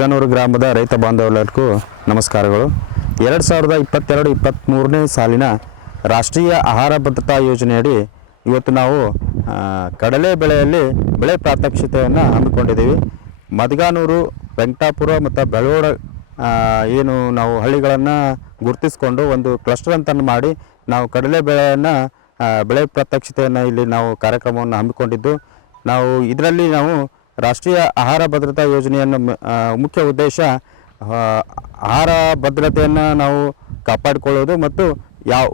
ಮದಗಾನೂರು ಗ್ರಾಮದ ರೈತ ಬಾಂಧವರಿಗೂ ನಮಸ್ಕಾರಗಳು. 2022-23ನೇ ಸಾಲಿನ ರಾಷ್ಟ್ರೀಯ ಆಹಾರ ಭದ್ರತಾ ಯೋಜನೆಯಡಿ ಇವತ್ತು ನಾವು ಕಡಲೆ ಬೆಳೆಯಲ್ಲಿ ಬೆಳೆ ಪ್ರಾತ್ಯಕ್ಷಿತೆಯನ್ನು ಹಮ್ಮಿಕೊಂಡಿದ್ದೀವಿ. ಮದಗಾನೂರು, ವೆಂಕಟಾಪುರ ಮತ್ತು ಬೆಳಗೋಡ ಏನು ನಾವು ಹಳ್ಳಿಗಳನ್ನು ಗುರುತಿಸಿಕೊಂಡು ಒಂದು ಕ್ಲಸ್ಟರ್ ಅಂತನ್ನು ಮಾಡಿ ನಾವು ಕಡಲೆ ಬೆಳೆ ಪ್ರಾತ್ಯಕ್ಷಿತೆಯನ್ನು ಇಲ್ಲಿ ನಾವು ಕಾರ್ಯಕ್ರಮವನ್ನು ಹಮ್ಮಿಕೊಂಡಿದ್ದು, ಇದರಲ್ಲಿ ನಾವು ರಾಷ್ಟ್ರೀಯ ಆಹಾರ ಭದ್ರತಾ ಯೋಜನೆಯನ್ನು ಮುಖ್ಯ ಉದ್ದೇಶ ಆಹಾರ ಭದ್ರತೆಯನ್ನು ನಾವು ಕಾಪಾಡಿಕೊಳ್ಳೋದು ಮತ್ತು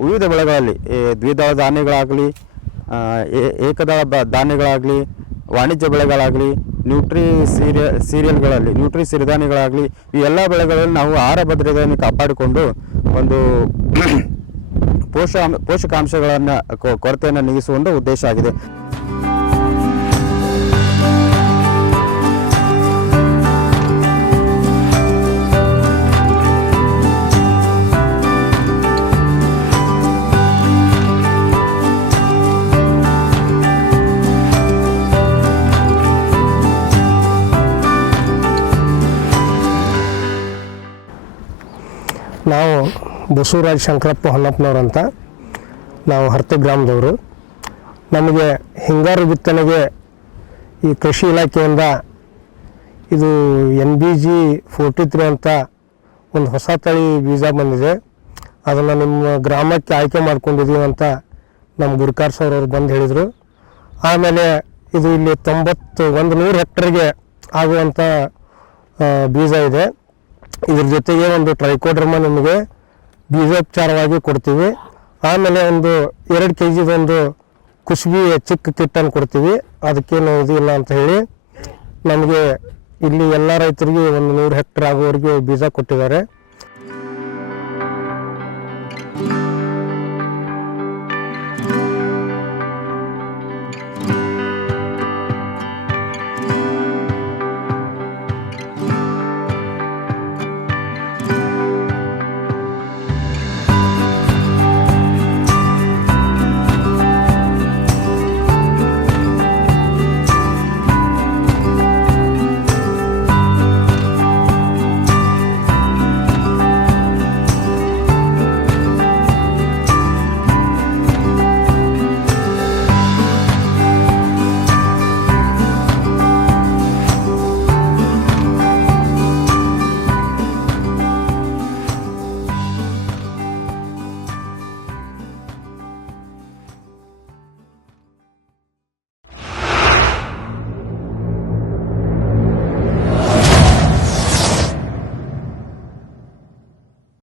ವಿವಿಧ ಬೆಳೆಗಳಲ್ಲಿ ದ್ವಿದಳ ಧಾನ್ಯಗಳಾಗಲಿ, ಏಕದಳ ಧಾನ್ಯಗಳಾಗಲಿ, ವಾಣಿಜ್ಯ ಬೆಳೆಗಳಾಗಲಿ, ನ್ಯೂಟ್ರಿ ಸಿರಿಧಾನ್ಯಗಳಾಗಲಿ, ಈ ಎಲ್ಲ ಬೆಳೆಗಳಲ್ಲಿ ನಾವು ಆಹಾರ ಭದ್ರತೆಯನ್ನು ಕಾಪಾಡಿಕೊಂಡು ಒಂದು ಪೋಷಕಾಂಶಗಳನ್ನು ಕೊರತೆಯನ್ನು ನೀಗಿಸುವ ಒಂದು ಉದ್ದೇಶ ಆಗಿದೆ. ನಾವು ಬಸವರಾಜ್ ಶಂಕರಪ್ಪ ಹೊನ್ನಪ್ಪನವ್ರು ಅಂತ, ನಾವು ಹರ್ತೆ ಗ್ರಾಮದವರು. ನಮಗೆ ಹಿಂಗಾರು ಬಿತ್ತನೆಗೆ ಈ ಕೃಷಿ ಇಲಾಖೆಯಿಂದ ಇದು NBG43 ಅಂತ ಒಂದು ಹೊಸ ತಳಿ ಬೀಜ ಬಂದಿದೆ. ಅದನ್ನು ನಿಮ್ಮ ಗ್ರಾಮಕ್ಕೆ ಆಯ್ಕೆ ಮಾಡ್ಕೊಂಡಿದ್ದೀವಿ ಅಂತ ನಮ್ಮ ಗುರುಕಾರ್ ಸರ್ ಅವರು ಬಂದು ಹೇಳಿದರು. ಆಮೇಲೆ ಇದು ಇಲ್ಲಿ 100 ಹೆಕ್ಟರ್ಗೆ ಆಗುವಂಥ ಬೀಜ ಇದೆ. ಇದ್ರ ಜೊತೆಗೆ ಒಂದು ಟ್ರೈಕೋಡರ್ಮ ನಿಮಗೆ ಬೀಜೋಪಚಾರವಾಗಿ ಕೊಡ್ತೀವಿ. ಆಮೇಲೆ ಒಂದು 2 kg ಒಂದು ಕುಸ್ಬಿ ಚಿಕ್ಕ ಕಿಟ್ಟನ್ನು ಕೊಡ್ತೀವಿ. ಅದಕ್ಕೇನು ಇದಿಲ್ಲ ಅಂತ ಹೇಳಿ ನಮಗೆ ಇಲ್ಲಿ ಎಲ್ಲ ರೈತರಿಗೆ 100 ಹೆಕ್ಟರ್ ಆಗೋವರೆಗೆ ಬೀಜ ಕೊಟ್ಟಿದ್ದಾರೆ.